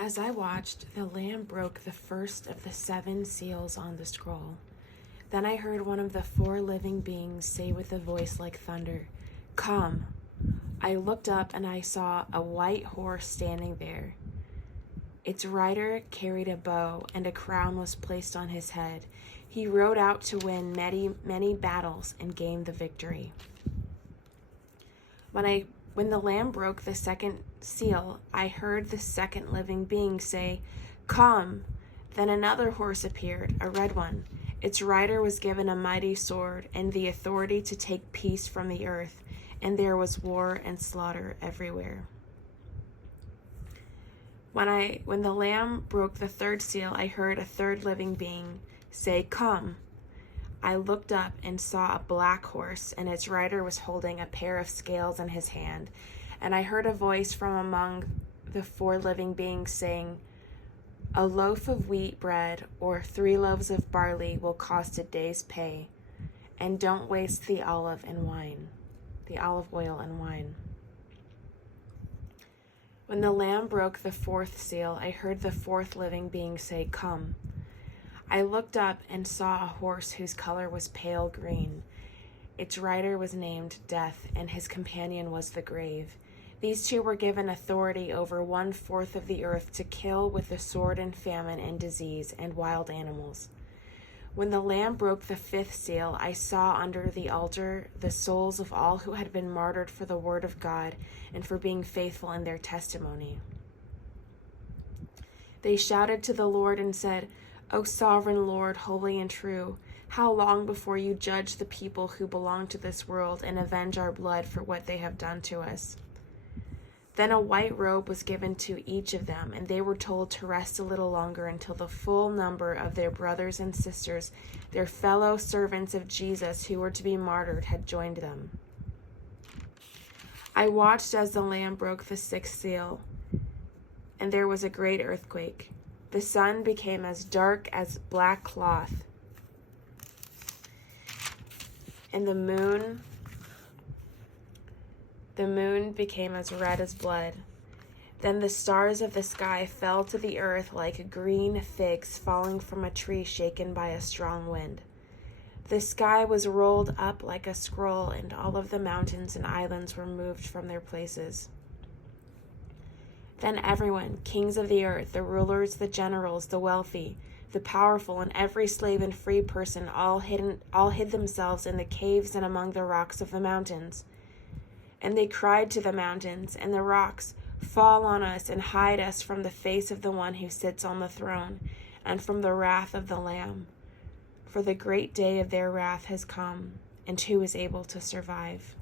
As I watched, the Lamb broke the first of the 7 seals on the scroll. Then I heard one of the 4 living beings say with a voice like thunder, "Come." I looked up and I saw a white horse standing there. Its rider carried a bow, and a crown was placed on his head. He rode out to win many battles and gain the victory. When the Lamb broke the 2nd seal, I heard the 2nd living being say, "Come." Then another horse appeared, a red one. Its rider was given a mighty sword and the authority to take peace from the earth, and there was war and slaughter everywhere. When the Lamb broke the 3rd seal, I heard a 3rd living being say, "Come." I looked up and saw a black horse, and its rider was holding a pair of scales in his hand. And I heard a voice from among the 4 living beings saying, "A loaf of wheat bread or 3 loaves of barley will cost a day's pay, and don't waste the olive oil and wine." When the Lamb broke the 4th seal, I heard the 4th living being say, "Come." I looked up and saw a horse whose color was pale green. Its rider was named Death, and his companion was the Grave. These 2 were given authority over 1/4 of the earth to kill with the sword and famine and disease and wild animals. When the Lamb broke the 5th seal, I saw under the altar the souls of all who had been martyred for the word of God and for being faithful in their testimony. They shouted to the Lord and said, "O sovereign Lord, holy and true, how long before you judge the people who belong to this world and avenge our blood for what they have done to us?" Then a white robe was given to each of them, and they were told to rest a little longer until the full number of their brothers and sisters, their fellow servants of Jesus who were to be martyred, had joined them. I watched as the Lamb broke the 6th seal, and there was a great earthquake. The sun became as dark as black cloth, and the moon became as red as blood. Then the stars of the sky fell to the earth like green figs falling from a tree shaken by a strong wind. The sky was rolled up like a scroll, and all of the mountains and islands were moved from their places. Then everyone, kings of the earth, the rulers, the generals, the wealthy, the powerful, and every slave and free person, all hid themselves in the caves and among the rocks of the mountains. And they cried to the mountains and the rocks, "Fall on us and hide us from the face of the one who sits on the throne and from the wrath of the Lamb. For the great day of their wrath has come, and who is able to survive?"